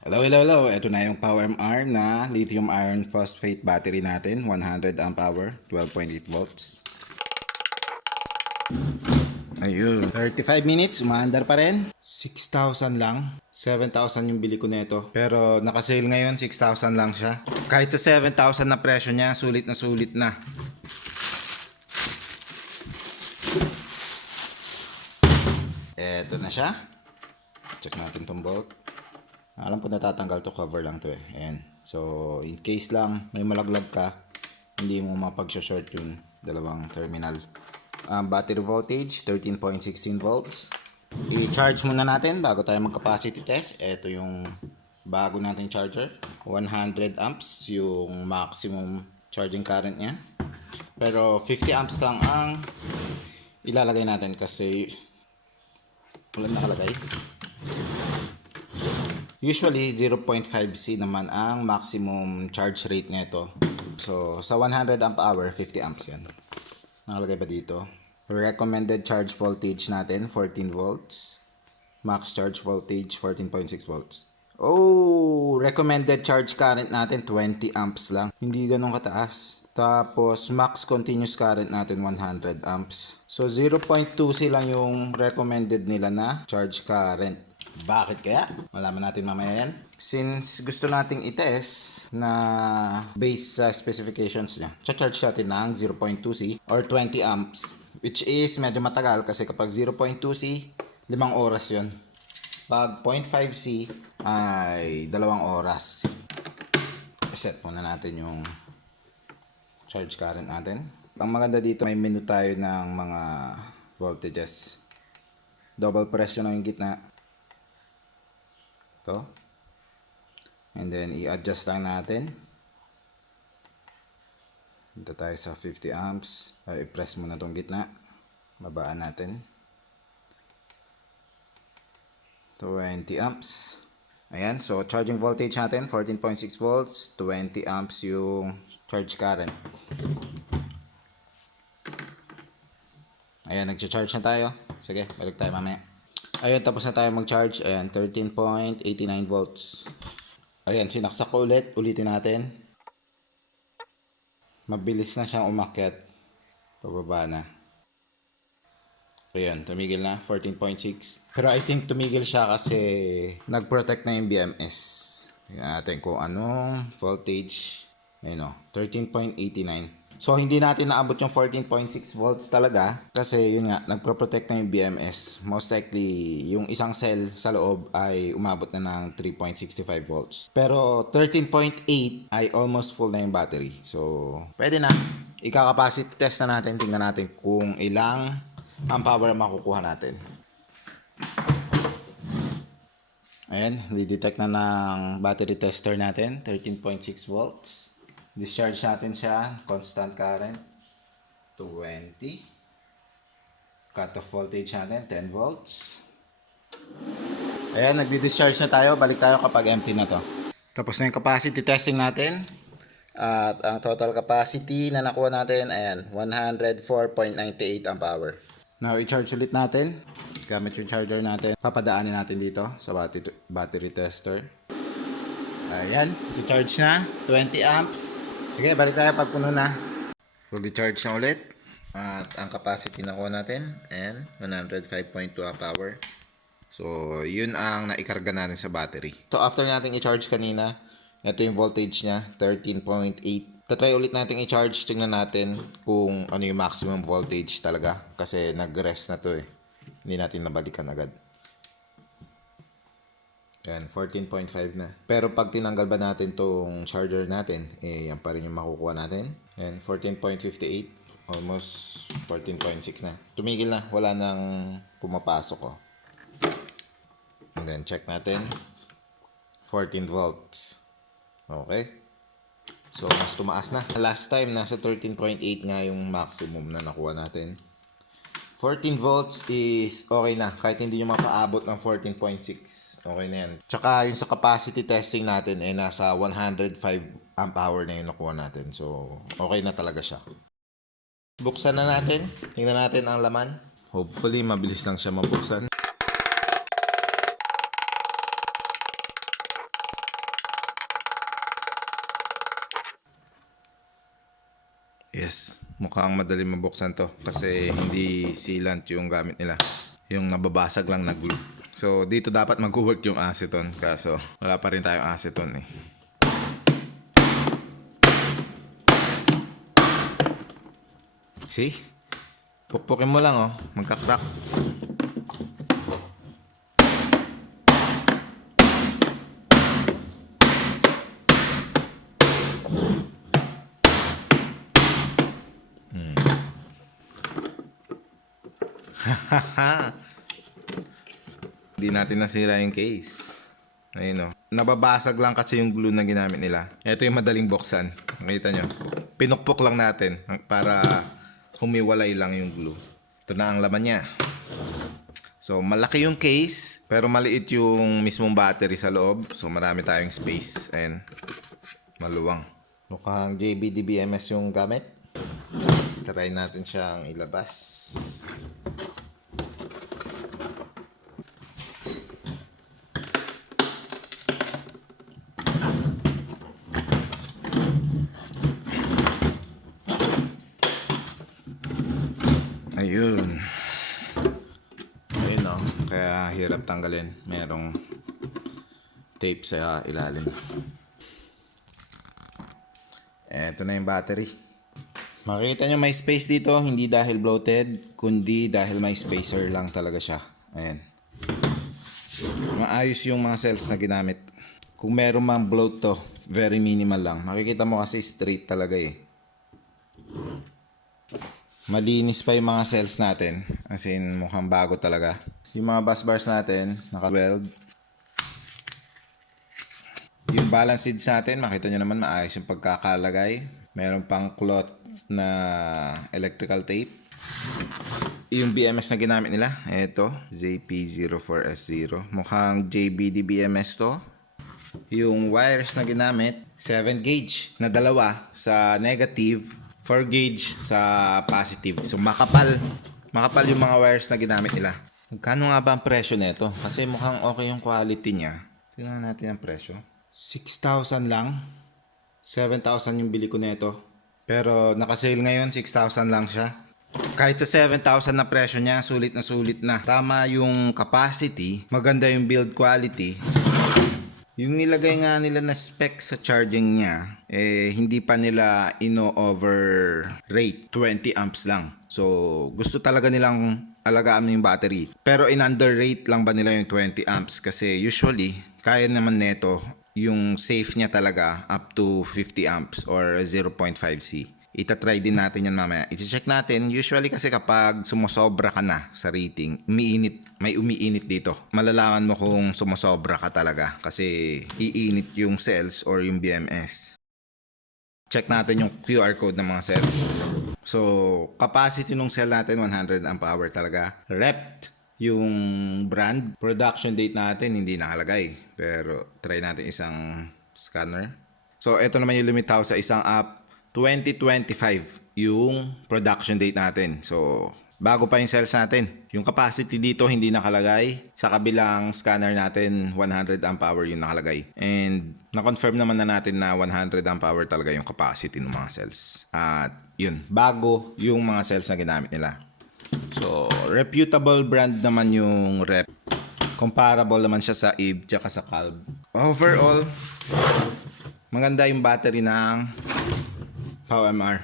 Hello, hello, hello. Ito na yung PowerMR na lithium iron phosphate battery natin. 100 amp hour, 12.8 volts. Ayun. 35 minutes, umaandar pa rin. 6,000 lang. 7,000 yung bili ko nito. Pero naka-sale ngayon, 6,000 lang siya. Kahit sa 7,000 na presyo niya, sulit na sulit na. Eto na siya. Check natin tong bolt. Alam ko natatanggal to, cover lang to eh. Ayan. So, in case lang may malaglag ka, hindi mo mapag-short yung dalawang terminal. Battery voltage, 13.16 volts. I-charge muna natin bago tayo mag-capacity test. Ito yung bago nating charger. 100 amps yung maximum charging current niya. Pero 50 amps lang ang ilalagay natin kasi walang nakalagay. Usually 0.5C naman ang maximum charge rate nito. So sa 100 amp hour, 50 amps yan. Nakalagay ba dito? Recommended charge voltage natin 14 volts. Max charge voltage 14.6 volts. Oh, recommended charge current natin 20 amps lang. Hindi ganun kataas. Tapos max continuous current natin 100 amps. So 0.2C lang yung recommended nila na charge current. Bakit kaya? Malaman natin mamaya yan. Since gusto nating i-test na based sa specifications niya, charge natin ng 0.2C or 20 amps. Which is medyo matagal kasi kapag 0.2C, 5 oras yon. Pag 0.5C ay 2 oras. Set muna natin yung charge current natin. Ang maganda dito, may menu tayo ng mga voltages. Double press yun ang gitna. Ito. And then i-adjust lang natin. Dito tayo sa 50 amps. I-press muna itong gitna. Babaan natin. 20 amps. Ayan. So charging voltage natin 14.6 volts. 20 amps yung charge current. Ayan. Nag-charge na tayo. Sige. Balik tayo mamaya. Ayun, tapos na tayo mag-charge. Ayan, 13.89 volts. Ayan, sinaksak ko ulit. Ulitin natin. Mabilis na siyang umakyat. Pababa na. Ayan, tumigil na. 14.6. Pero I think tumigil siya kasi nag-protect na yung BMS. Tingnan natin kung anong voltage. Ayun o, 13.89. So, hindi natin naabot yung 14.6 volts talaga kasi yun nga, nagpro-protect na yung BMS. Most likely, yung isang cell sa loob ay umabot na ng 3.65 volts. Pero 13.8 ay almost full na yung battery. So, pwede na. Ika-capacity test na natin. Tingnan natin kung ilang ang power makukuha natin. Ayan, di-detect na ng battery tester natin. 13.6 volts. Discharge natin siya, constant current, 20. Cut-off voltage natin, 10 volts. Ayan, nagdi-discharge na tayo. Balik tayo kapag empty na to. Tapos na yung capacity testing natin. At ang total capacity na nakuha natin, ayan, 104.98 amp hour. Now, i-charge ulit natin. Gamit yung charger natin. Papadaanin natin dito sa battery tester. Ayan, i-charge na, 20 amps. Sige, balik tayo pag puno na. Fully charge na ulit. At ang capacity na kuha natin, and 105.2 amp hour. So, yun ang naikarga natin sa battery. So, after natin i-charge kanina, ito yung voltage niya, 13.8. Tatry ulit natin i-charge, tingnan natin kung ano yung maximum voltage talaga. Kasi nag-rest na to eh. Hindi natin nabalikan agad. Yan, 14.5 na. Pero pag tinanggal ba natin tong charger natin, eh, yan pa rin yung makukuha natin. Yan, 14.58. Almost 14.6 na. Tumigil na. Wala nang pumapasok ko. And then, check natin. 14 volts. Okay. So, mas tumaas na. Last time, nasa 13.8 nga yung maximum na nakuha natin. 14 volts is okay na. Kahit hindi nyo makaabot ng 14.6. Okay na yan. Tsaka yung sa capacity testing natin ay nasa 105 amp hour na yung nakuha natin. So, okay na talaga siya. Buksan na natin. Tingnan natin ang laman. Hopefully, mabilis lang siya mabuksan. Yes, mukhang madali mabuksan to kasi hindi sealant yung gamit nila. Yung nababasag lang na glue. So dito dapat mag-work yung acetone kaso wala pa rin tayong acetone eh. See? Pukpukin mo lang oh, magka-crack. Hindi natin nasira yung case. Ayun o. Nababasag lang kasi yung glue na ginamit nila. Ito yung madaling buksan. Nakita nyo. Pinukpok lang natin para humiwalay lang yung glue. Ito na ang laman niya. So malaki yung case pero maliit yung mismong battery sa loob. So marami tayong space. Ayan. Maluwang. Mukhang JBD BMS yung gamit. Try natin siyang ilabas. Ayun. Ayun o. Kaya hirap tanggalin. Merong tape sa ilalim. Eto na yung battery. Makikita nyo may space dito. Hindi dahil bloated, kundi dahil may spacer lang talaga siya. Ayan. Maayos yung mga cells na ginamit. Kung meron mang bloat to, very minimal lang. Makikita mo kasi straight talaga eh. Malinis pa yung mga cells natin. As in, mukhang bago talaga. Yung mga bus bars natin, naka-weld. Yung balance seeds natin, makita nyo naman maayos yung pagkakalagay. Meron pang cloth na electrical tape. Yung BMS na ginamit nila, ito, JP04S0. Mukhang JBD BMS to. Yung wires na ginamit, 7 gauge na dalawa sa negative, 4 gauge sa positive. So makapal yung mga wires na ginamit nila. Magkano nga ba ang presyo nito? Kasi mukhang okay yung quality niya. Tingnan natin ang presyo. 6,000 lang. 7,000 yung bili ko nito. Pero naka-sale ngayon, 6,000 lang siya. Kahit sa 7,000 na presyo niya, sulit na sulit na. Tama yung capacity, maganda yung build quality. Yung nilagay nga nila na spec sa charging niya, hindi pa nila ino-overrate. 20 amps lang. So, gusto talaga nilang alagaan yung battery. Pero in-underrate lang ba nila yung 20 amps? Kasi usually, kaya naman neto, yung safe niya talaga up to 50 amps or 0.5C. Itatry din natin yan mamaya. I-check natin. Usually kasi kapag sumusobra ka na sa rating, may umiinit dito. Malalaman mo kung sumusobra ka talaga kasi iinit yung cells or yung BMS. Check natin yung QR code ng mga cells. So, capacity ng cell natin 100 amp hour talaga. Rep yung brand. Production date natin hindi nakalagay. Pero try natin isang scanner. So, ito naman yung limitaw sa isang app. 2025 yung production date natin. So, bago pa yung cells natin. Yung capacity dito hindi nakalagay. Sa kabilang scanner natin, 100 amp hour yung nakalagay. And na-confirm naman na natin na 100 amp hour talaga yung capacity ng mga cells. At yun, bago yung mga cells na ginamit nila. So, reputable brand naman yung Rep. Comparable naman siya sa Eve tsaka sa Calb. Overall, maganda yung battery ng PowerMR.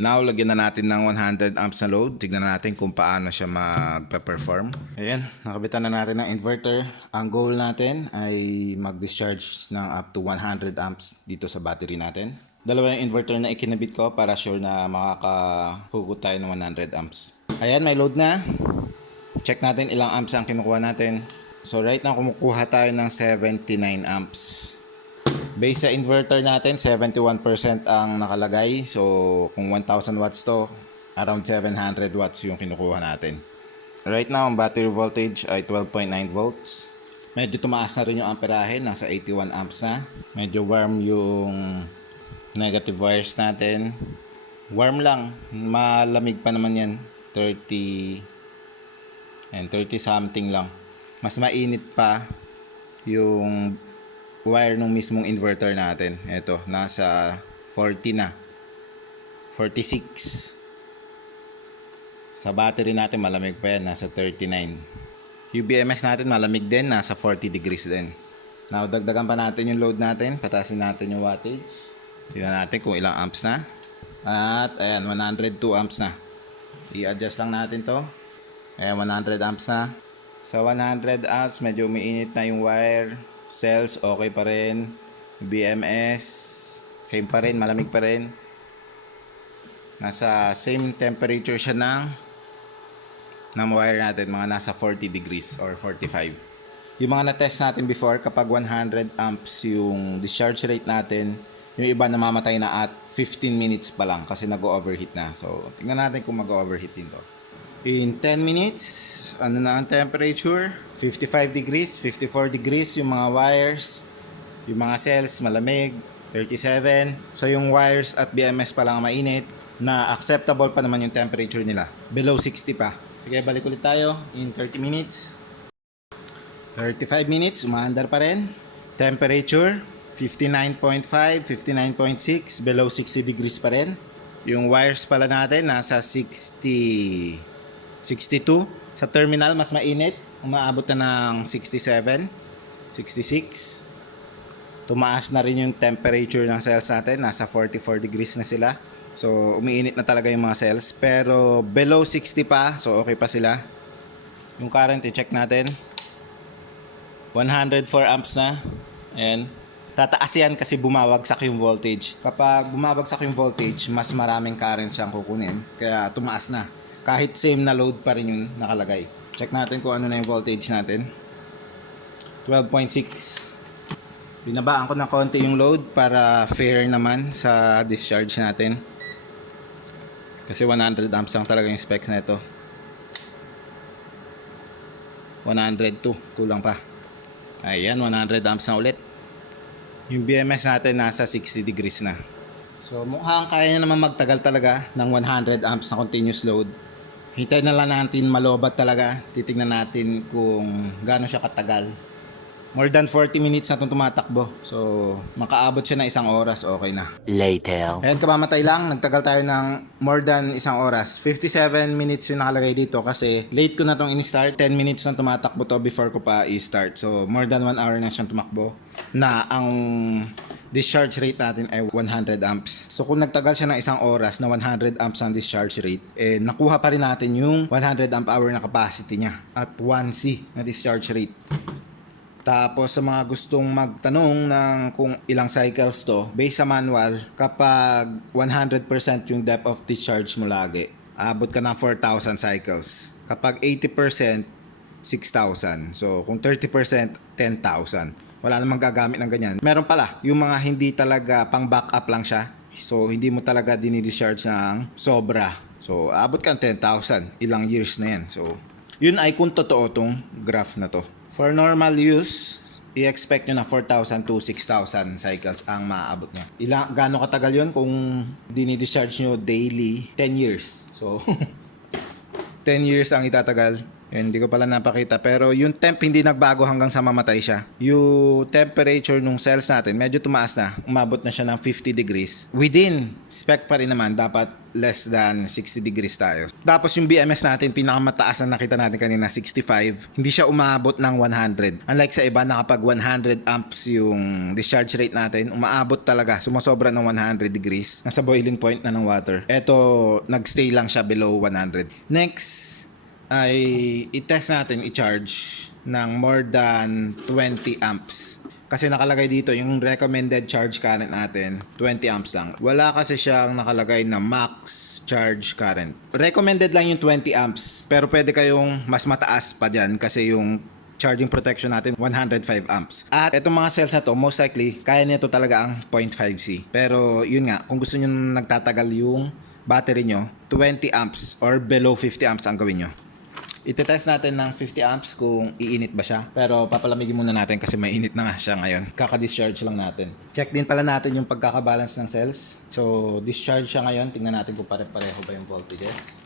Now, lagyan na natin ng 100 amps na load. Tignan natin kung paano siya magpe-perform. Ayan, nakabitan na natin ng inverter. Ang goal natin ay mag-discharge ng up to 100 amps dito sa battery natin. Dalawa yung inverter na ikinabit ko para sure na makakahugot tayo ng 100 amps. Ayan, may load na. Check natin ilang amps ang kinukuha natin. So right now, kumukuha tayo ng 79 amps. Base sa inverter natin, 71% ang nakalagay. So, kung 1,000 watts to, around 700 watts yung kinukuha natin. Right now, ang battery voltage ay 12.9 volts. Medyo tumaas na rin yung amperahe, nasa 81 amps na. Medyo warm yung negative wires natin. Warm lang, malamig pa naman yan. 30 something lang. Mas mainit pa yung wire ng mismong inverter natin. Ito, nasa 40 na. 46. Sa battery natin malamig pa yan, nasa 39. Yung BMS natin malamig din, nasa 40 degrees din. Now, dagdagan pa natin yung load natin, patasin natin yung wattage. Tingnan natin kung ilang amps na. At ayan, 102 amps na. I-adjust lang natin to. Ayan, 100 amps na. Sa 100 amps, medyo umiinit na yung wire. Cells, okay pa rin. BMS, same pa rin, malamig pa rin. Nasa same temperature siya ng wire natin, mga nasa 40 degrees or 45. Yung mga na-test natin before, kapag 100 amps yung discharge rate natin, yung iba namamatay na at 15 minutes pa lang kasi nag-overheat na. So, tingnan natin kung mag-overheat din to. In 10 minutes, ano na ang temperature? 55 degrees, 54 degrees yung mga wires. Yung mga cells, malamig, 37. So, yung wires at BMS pa lang mainit, na acceptable pa naman yung temperature nila. Below 60 pa. Sige, balik ulit tayo in 30 minutes. 35 minutes, umaandar pa rin. Temperature, 59.5, 59.6, below 60 degrees pa rin. Yung wires pala natin, nasa 60, 62. Sa terminal, mas mainit. Umaabot na ng 67, 66. Tumaas na rin yung temperature ng cells natin. Nasa 44 degrees na sila. So, umiinit na talaga yung mga cells. Pero, below 60 pa. So, okay pa sila. Yung current, i-check natin. 104 amps na. Ayan. Tataas yan kasi bumabagsak yung voltage. Kapag bumabagsak yung voltage, mas maraming current siyang kukunin. Kaya, tumaas na. Kahit same na load pa rin yung nakalagay. Check natin kung ano na yung voltage natin. 12.6. Binabaan ko na konti yung load para fair naman sa discharge natin. Kasi 100 amps lang talaga yung specs na ito. 102, kulang pa. Ayan, 100 amps na ulit. Yung BMS natin nasa 60 degrees na. So mukhang kaya niya naman magtagal talaga ng 100 amps na continuous load. Hintayin na lang natin malobat talaga. Titingnan natin kung gaano siya katagal. More than 40 minutes na itong tumatakbo. So, makaabot siya ng 1 oras, okay na. Later. Ayan, kamamatay lang. Nagtagal tayo ng more than 1 oras. 57 minutes yung nakalagay dito kasi late ko na itong in-start. 10 minutes na tumatakbo to before ko pa i-start. So, more than 1 hour na siyang tumakbo. Na ang discharge rate natin ay 100 amps. So, kung nagtagal siya ng 1 oras na 100 amps ang discharge rate, nakuha pa rin natin yung 100 amp hour na capacity niya at 1C na discharge rate. Tapos sa mga gustong magtanong ng kung ilang cycles to, based sa manual, kapag 100% yung depth of discharge mo lagi, abot ka ng 4,000 cycles. Kapag 80%, 6,000. So kung 30%, 10,000. Wala namang gagamit ng ganyan. Meron pala, yung mga hindi talaga pang backup lang siya. So hindi mo talaga dinidischarge ng sobra. So abot ka ng 10,000. Ilang years na yan. So yun ay kung totoo tong graph na to. For normal use, i-expect nyo na 4,000 to 6,000 cycles ang maaabot nyo. Gaano katagal yun kung dinidischarge nyo daily? 10 years. So, 10 years ang itatagal. Hindi ko pala napakita. Pero yung temp hindi nagbago hanggang sa mamatay siya. Yung temperature ng cells natin, medyo tumaas na. Umabot na siya ng 50 degrees. Within spec pa rin naman, dapat less than 60 degrees tayo. Tapos yung BMS natin, pinakamataas na nakita natin kanina, 65. Hindi siya umabot ng 100. Unlike sa iba na kapag 100 amps yung discharge rate natin, umaabot talaga, sumasobra ng 100 degrees. Nasa boiling point na ng water. Ito, nagstay lang siya below 100. Next, ay i-test natin i-charge ng more than 20 amps. Kasi nakalagay dito yung recommended charge current natin, 20 amps lang. Wala kasi siyang nakalagay na max charge current. Recommended lang yung 20 amps, pero pwede kayong mas mataas pa dyan kasi yung charging protection natin 105 amps. At itong mga cells na to, most likely, kaya nito talaga ang 0.5C. Pero yun nga, kung gusto nyo nagtatagal yung battery nyo, 20 amps or below 50 amps ang gawin nyo. Ite-test natin ng 50 amps kung iinit ba siya. Pero papalamigin muna natin kasi may init na nga siya ngayon. Kaka-discharge lang natin. Check din pala natin yung pagkakabalance ng cells. So, discharge siya ngayon. Tingnan natin kung pare-pareho ba yung voltages.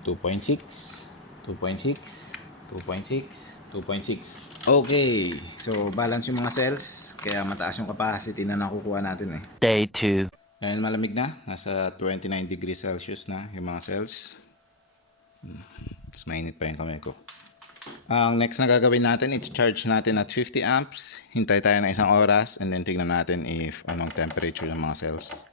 2.6, 2.6, 2.6, 2.6. Okay. So, balance yung mga cells. Kaya mataas yung capacity na nakukuha natin eh. Day 2. Ayan, malamig na. Nasa 29 degrees Celsius na yung mga cells. Tapos mainit pa yung kamay ko. Ang next na gagawin natin, i-charge natin at 50 amps. Hintay tayo ng isang oras and then tignan natin if anong temperature ng mga cells.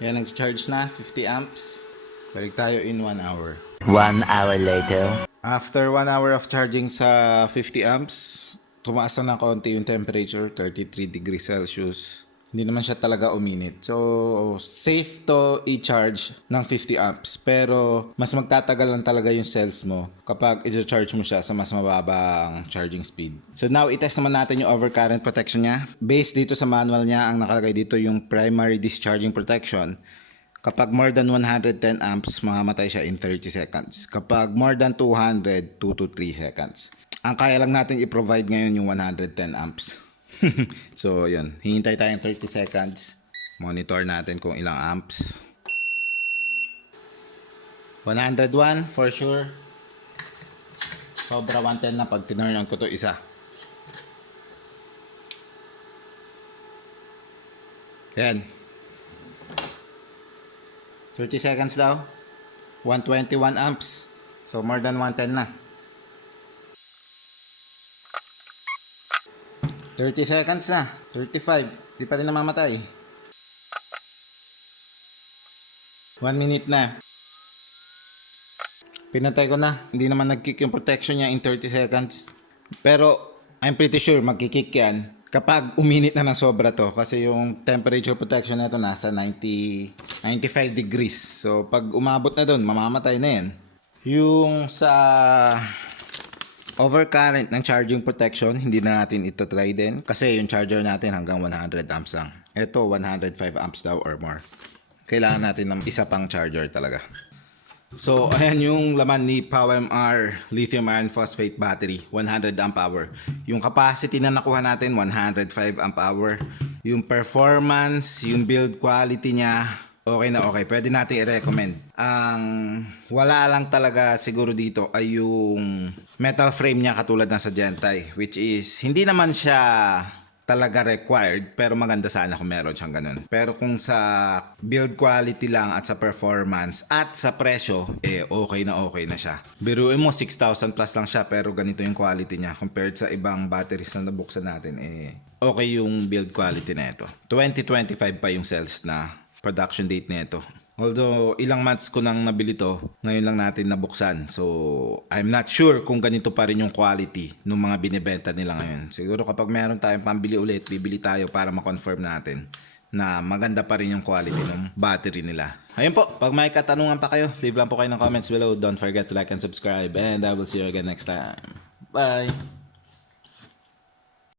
Yan, nag-charge na, 50 amps. Balik tayo in 1 hour. 1 hour later. After 1 hour of charging sa 50 amps, tumaas na ng konti yung temperature, 33 degrees Celsius. Hindi naman siya talaga uminit. So, safe to i-charge ng 50 amps. Pero, mas magtatagal lang talaga yung cells mo kapag i-charge mo siya sa mas mababang charging speed. So, now, itest naman natin yung overcurrent protection niya. Based dito sa manual niya, ang nakalagay dito yung primary discharging protection. Kapag more than 110 amps, mamamatay siya in 30 seconds. Kapag more than 200, 2 to 3 seconds. Ang kaya lang natin i-provide ngayon yung 110 amps. So, yun. Hihintay tayong 30 seconds. Monitor natin kung ilang amps. 101 for sure. Sobra 110 na pag tinurn on ko to isa. Yan. 30 seconds daw. 121 amps. So, more than 110 na. 30 seconds na. 35. Di pa rin namamatay. 1 minute na. Pinatay ko na. Hindi naman nag-kick yung protection niya in 30 seconds. Pero, I'm pretty sure magkikick yan kapag uminit na ng sobra to. Kasi yung temperature protection nito nasa 95 degrees. So, pag umabot na doon, mamamatay na yan. Yung sa overcurrent ng charging protection, hindi na natin ito try din. Kasi yung charger natin hanggang 100 amps lang. Ito, 105 amps daw or more. Kailangan natin ng isa pang charger talaga. So, ayan yung laman ni PowerMR Lithium Iron Phosphate Battery, 100 amp hour. Yung capacity na nakuha natin, 105 amp hour. Yung performance, yung build quality niya, okay na okay. Pwede natin i-recommend. Ang wala lang talaga siguro dito ay yung metal frame niya katulad ng sa Gentile, which is hindi naman siya talaga required, pero maganda sana kung meron siyang ganun. Pero kung sa build quality lang at sa performance at sa presyo, okay na siya. Biruin mo 6,000 plus lang siya, pero ganito yung quality niya compared sa ibang batteries na nabuksan natin, okay yung build quality na ito. 2025 pa yung cells na production date na ito. Although, ilang months ko nang nabili to, ngayon lang natin nabuksan. So, I'm not sure kung ganito pa rin yung quality ng mga binibenta nila ngayon. Siguro kapag meron tayong pambili ulit, bibili tayo para ma-confirm natin na maganda pa rin yung quality ng battery nila. Ayun po, pag may katanungan pa kayo, leave lang po kayo ng comments below. Don't forget to like and subscribe. And I will see you again next time. Bye!